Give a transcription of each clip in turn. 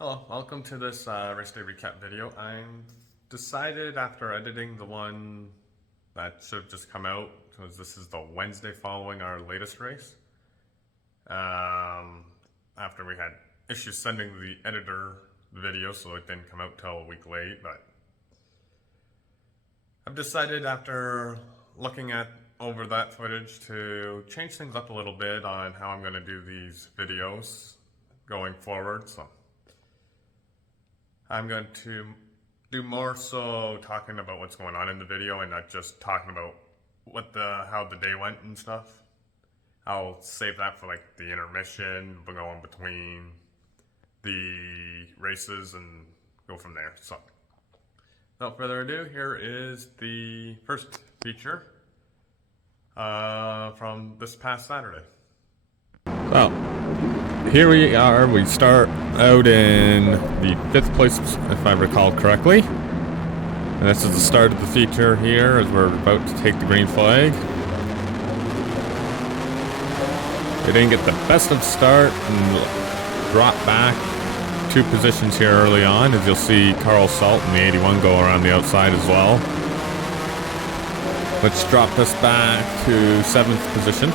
Hello, welcome to this race day recap video. I'm decided after editing the one that should have just come out, because this is the Wednesday following our latest race. After we had issues sending the editor the video, so it didn't come out till a week late, but I've decided after looking at over that footage to change things up a little bit on how I'm going to do these videos going forward. So I'm going to do more so talking about what's going on in the video and not just talking about how the day went and stuff. I'll save that for like the intermission, going between the races and go from there. So without further ado, here is the first feature from this past Saturday. Well, here we are. We start out in the 5th place, if I recall correctly. And this is the start of the feature here as we're about to take the green flag. We didn't get the best of start and drop back 2 positions here early on, as you'll see Carl Salt in the 81 go around the outside as well, which dropped us back to 7th position.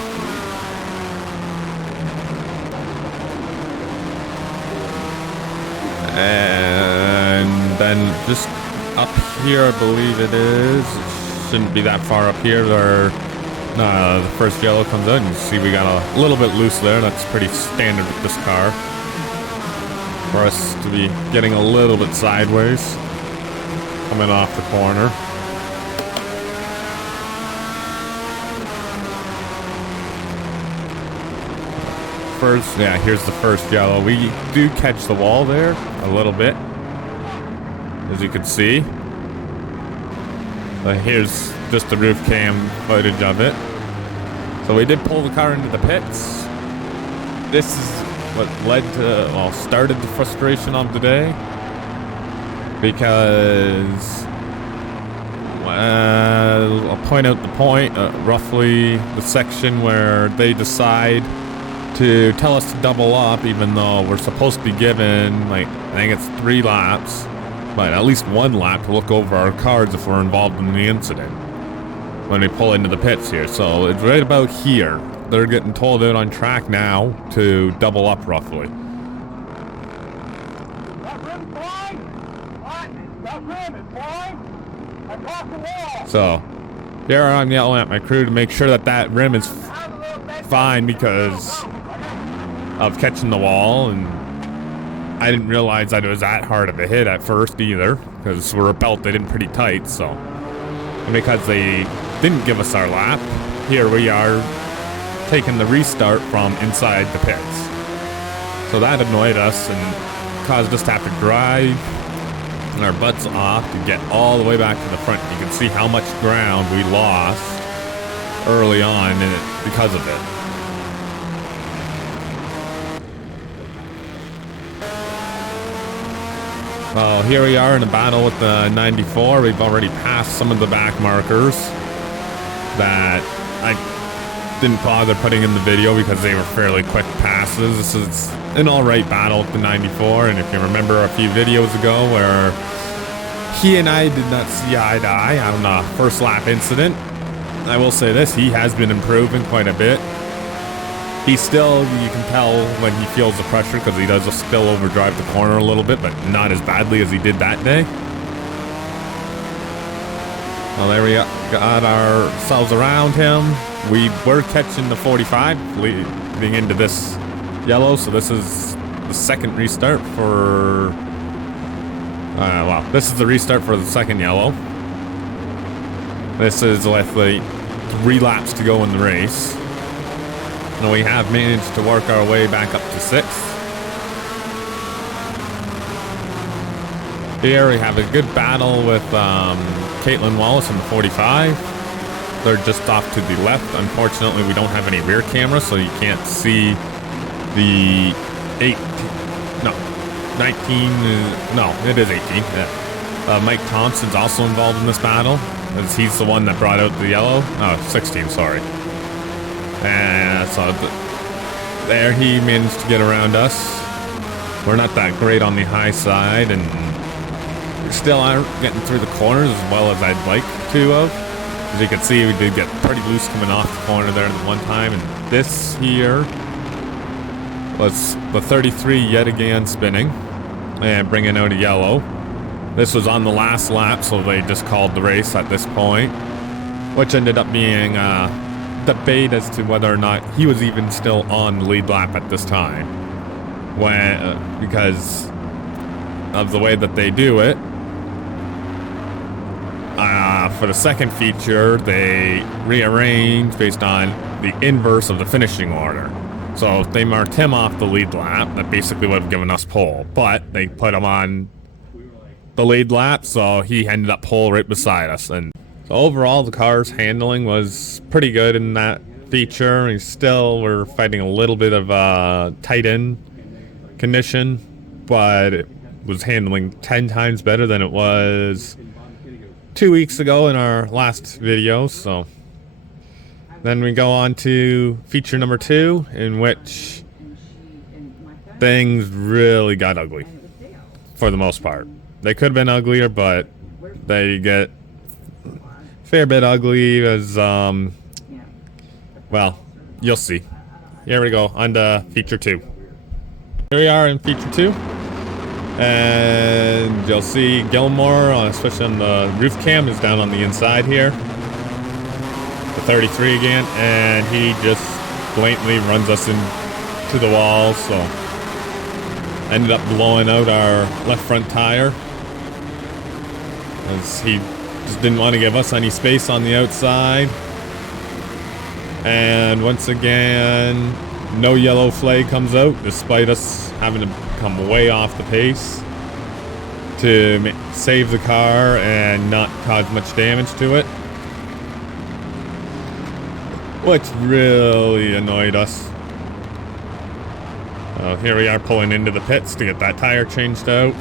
And then just up here, I believe it is. It shouldn't be that far up here. The first yellow comes out, and you see we got a little bit loose there. That's pretty standard with this car, for us to be getting a little bit sideways coming off the corner. Here's the first yellow. We do catch the wall there a little bit, as you can see. Here's just the roof cam footage of it. So we did pull the car into the pits. This is what started the frustration of the day, because I'll point out the point, roughly the section where they decide to tell us to double up, even though we're supposed to be given, I think it's 3 laps, but at least 1 lap to look over our cards if we're involved in the incident when we pull into the pits here. So it's right about here. They're getting told out on track now to double up roughly. That rim's blind! What? That rim is blind! I caught the wall! So here I'm yelling at my crew to make sure that rim is fine because of catching the wall, and I didn't realize that it was that hard of a hit at first either, because we're belted in pretty tight. So, and because they didn't give us our lap, here we are taking the restart from inside the pits. So that annoyed us and caused us to have to drive our butts off to get all the way back to the front. You can see how much ground we lost early on because of it. Well, here we are in a battle with the 94. We've already passed some of the back markers that I didn't bother putting in the video because they were fairly quick passes. This is an alright battle with the 94, and if you remember a few videos ago where he and I did not see eye to eye on the first lap incident, I will say this, he has been improving quite a bit. He still, you can tell when he feels the pressure, because he does still overdrive the corner a little bit, but not as badly as he did that day. Well, there we got ourselves around him. We were catching the 45 leading into this yellow, so this is the second restart for... this is the restart for the second yellow. This is with 3 laps to go in the race. And we have managed to work our way back up to 6th. Here we have a good battle with Caitlin Wallace in the 45. They're just off to the left. Unfortunately, we don't have any rear camera, so you can't see the 19, no, it is 18. Yeah. Mike Thompson's also involved in this battle, as he's the one that brought out the yellow. 16, sorry. And so there he managed to get around us. we're not that great on the high side, and we still aren't getting through the corners as well as I'd like to have. As you can see, we did get pretty loose coming off the corner there the one time, and this here was the 33 yet again spinning and bringing out a yellow. This was on the last lap, so they just called the race at this point, which ended up being a debate as to whether or not he was even still on the lead lap at this time, because of the way that they do it. For the second feature, they rearranged based on the inverse of the finishing order. So if they marked him off the lead lap, that basically would have given us pole. But they put him on the lead lap, so he ended up pole right beside us. And so overall, the car's handling was pretty good in that feature. We still were fighting a little bit of tight end condition, but it was handling 10 times better than it was 2 weeks ago in our last video. So then we go on to feature number 2, in which things really got ugly for the most part. They could have been uglier, but they get a fair bit ugly as well, you'll see. Here we go on to feature 2. Here we are in feature 2. And you'll see Gilmore, especially on the roof cam, is down on the inside here. The 33 again, and he just blatantly runs us into the wall, so ended up blowing out our left front tire, as he just didn't want to give us any space on the outside. And once again, no yellow flag comes out, despite us having to come way off the pace to save the car and not cause much damage to it, which really annoyed us. Here we are pulling into the pits to get that tire changed out.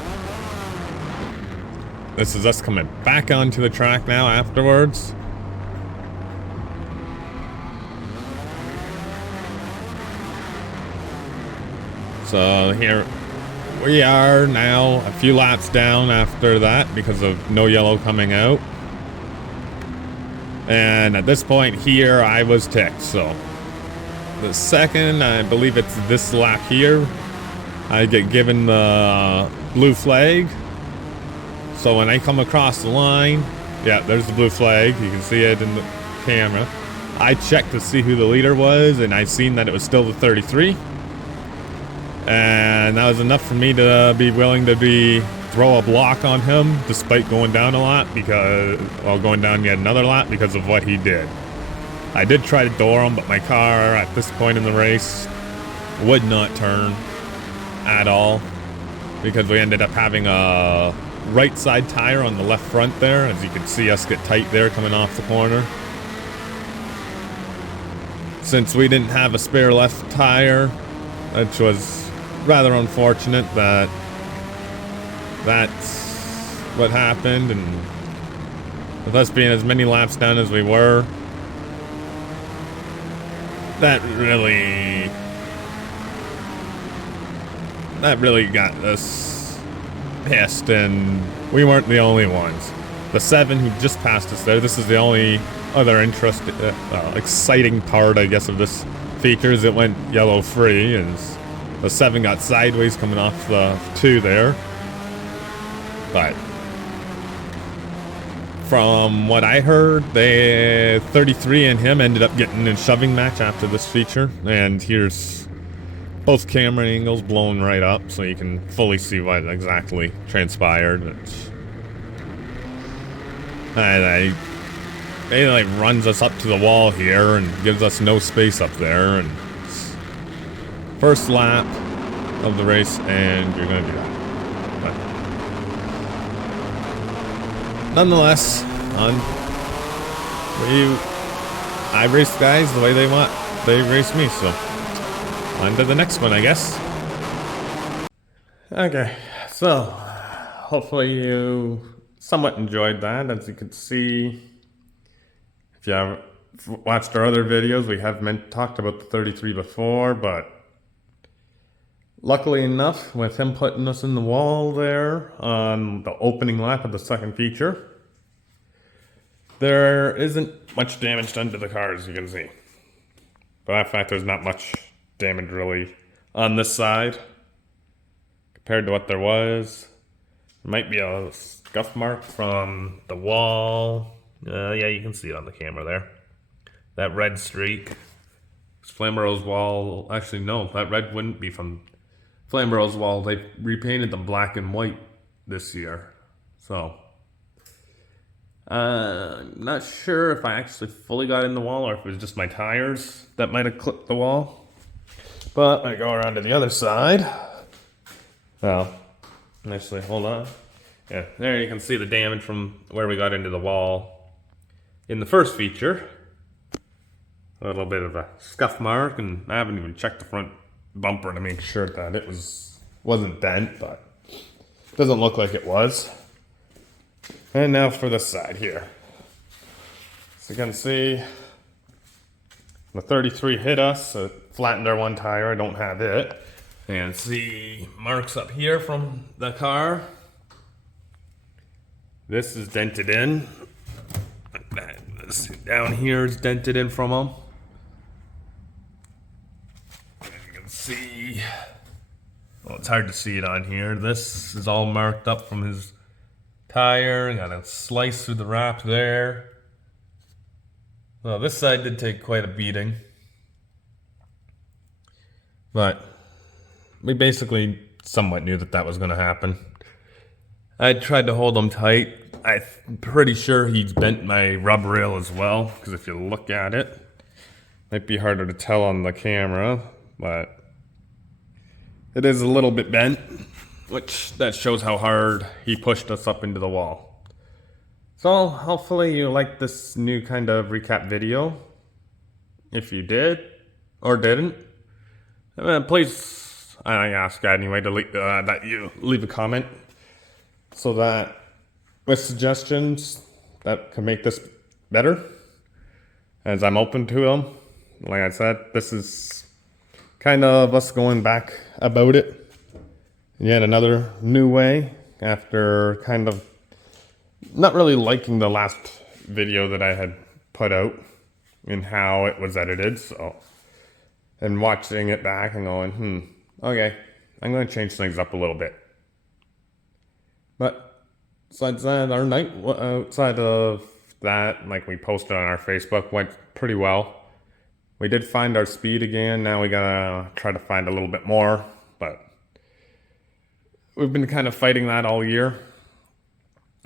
This is us coming back onto the track now afterwards. So here we are now, a few laps down after that because of no yellow coming out. And at this point here, I was ticked. So the second, I believe it's this lap here, I get given the blue flag. So when I come across the line, yeah, there's the blue flag. You can see it in the camera. I checked to see who the leader was, and I seen that it was still the 33. And that was enough for me to be willing to throw a block on him, despite going down a lap, going down yet another lap because of what he did. I did try to door him, but my car at this point in the race would not turn at all, because we ended up having a right side tire on the left front there, as you can see us get tight there coming off the corner. Since we didn't have a spare left tire, which was rather unfortunate, that's what happened. And with us being as many laps down as we were, that really got us pissed, and we weren't the only ones. The 7 who just passed us there, this is the only other exciting part, I guess, of this feature, is it went yellow free, and the 7 got sideways coming off the 2 there. But from what I heard, the 33 and him ended up getting in a shoving match after this feature. And here's both camera angles blown right up, so you can fully see what exactly transpired. It like runs us up to the wall here and gives us no space up there. And first lap of the race, and you're gonna do that. But nonetheless, I race guys the way they want. They race me, so on to the next one, I guess. Okay, so hopefully you somewhat enjoyed that. As you can see, if you have watched our other videos, we have talked about the 33 before, but luckily enough, with him putting us in the wall there on the opening lap of the second feature, there isn't much damage done to the car, as you can see. But that fact, there's not much damage really on this side compared to what there was. There might be a scuff mark from the wall. Yeah, you can see it on the camera there. That red streak. It's Flamboro's wall. Actually, no, that red wouldn't be from Flamboro's wall. They repainted them black and white this year. So, I'm not sure if I actually fully got in the wall or if it was just my tires that might have clipped the wall. But I go around to the other side. Well, actually, hold on. Yeah, there you can see the damage from where we got into the wall in the first feature. A little bit of a scuff mark, and I haven't even checked the front bumper to make sure that it wasn't bent, but it doesn't look like it was. And now for this side here. So you can see the 33 hit us, so it flattened our one tire. I don't have it. And see marks up here from the car. This is dented in. This down here is dented in from them. And you can see, well, it's hard to see it on here. This is all marked up from his tire. Got a slice through the wrap there. Well, this side did take quite a beating. But we basically somewhat knew that that was going to happen. I tried to hold him tight. I'm pretty sure he's bent my rub rail as well, because if you look at it, might be harder to tell on the camera, but it is a little bit bent, which that shows how hard he pushed us up into the wall. So hopefully you liked this new kind of recap video. If you did or didn't, please, I ask anyway to that you leave a comment so that with suggestions that can make this better, as I'm open to them. Like I said, this is kind of us going back about it yet another new way after kind of not really liking the last video that I had put out and how it was edited. So, and watching it back and going, okay, I'm going to change things up a little bit. But besides that, our night outside of that, like we posted on our Facebook, went pretty well. We did find our speed again. Now we gotta try to find a little bit more, but we've been kind of fighting that all year.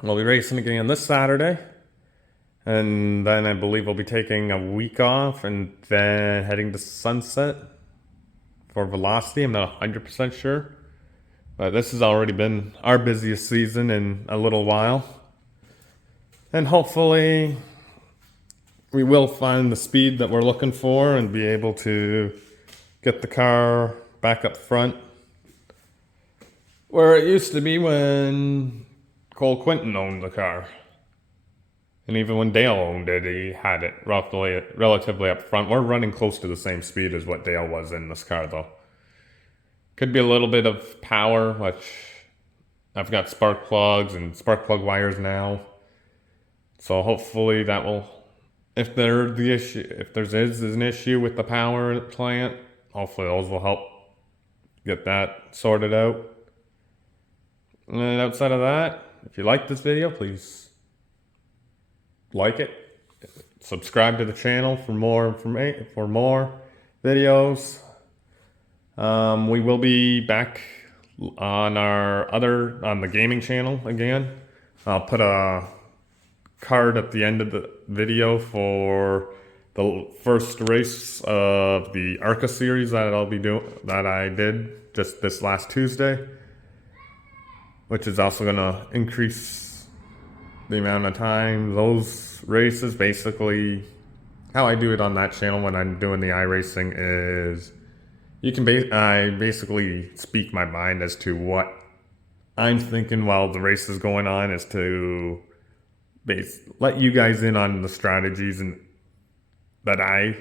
We'll be racing again this Saturday, and then I believe we'll be taking a week off and then heading to Sunset for Velocity. I'm not 100% sure, but this has already been our busiest season in a little while. And hopefully we will find the speed that we're looking for and be able to get the car back up front where it used to be when Cole Quinton owned the car. And even when Dale owned it, he had it relatively up front. We're running close to the same speed as what Dale was in this car, though. Could be a little bit of power, which I've got spark plugs and spark plug wires now. So hopefully that will, if there's an issue with the power plant, hopefully those will help get that sorted out. And outside of that, if you like this video, please like it, subscribe to the channel for more information, for more videos. We will be back on the gaming channel again. I'll put a card at the end of the video for the first race of the ARCA series that I did just this last Tuesday, which is also going to increase the amount of time those races. Basically, how I do it on that channel when I'm doing the iRacing is I basically speak my mind as to what I'm thinking while the race is going on, is to let you guys in on the strategies that I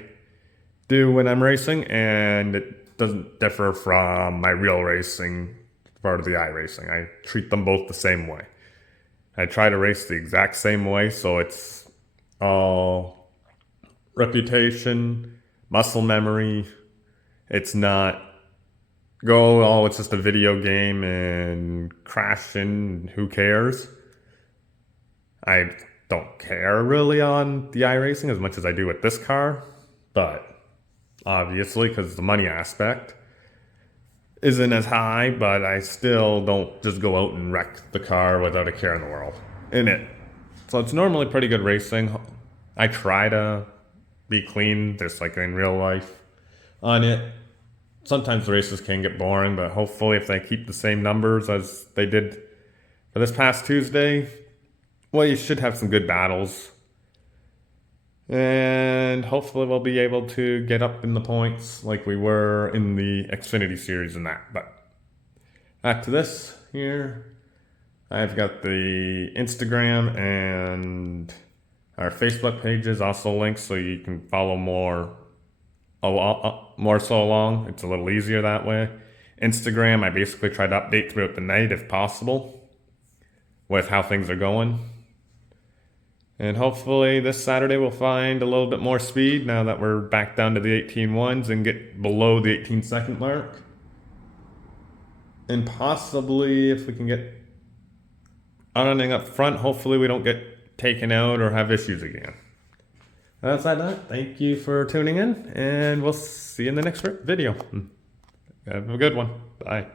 do when I'm racing, and doesn't differ from my real racing part of the iRacing. I treat them both the same way. I try to race the exact same way, so it's all reputation, muscle memory. It's not it's just a video game and crashing, who cares? I don't care really on the iRacing as much as I do with this car, but obviously, because the money aspect isn't as high, but I still don't just go out and wreck the car without a care in the world in it. So it's normally pretty good racing. I try to be clean, just like in real life on it. Sometimes the races can get boring, but hopefully if they keep the same numbers as they did for this past Tuesday, well, you should have some good battles. And hopefully we'll be able to get up in the points like we were in the Xfinity series and that. But back to this here. I've got the Instagram and our Facebook pages also linked so you can follow more so along. It's a little easier that way. Instagram, I basically try to update throughout the night if possible with how things are going. And hopefully this Saturday we'll find a little bit more speed now that we're back down to the 18.1s and get below the 18-second mark. And possibly if we can get running up front, hopefully we don't get taken out or have issues again. Outside that, thank you for tuning in, and we'll see you in the next video. Have a good one. Bye.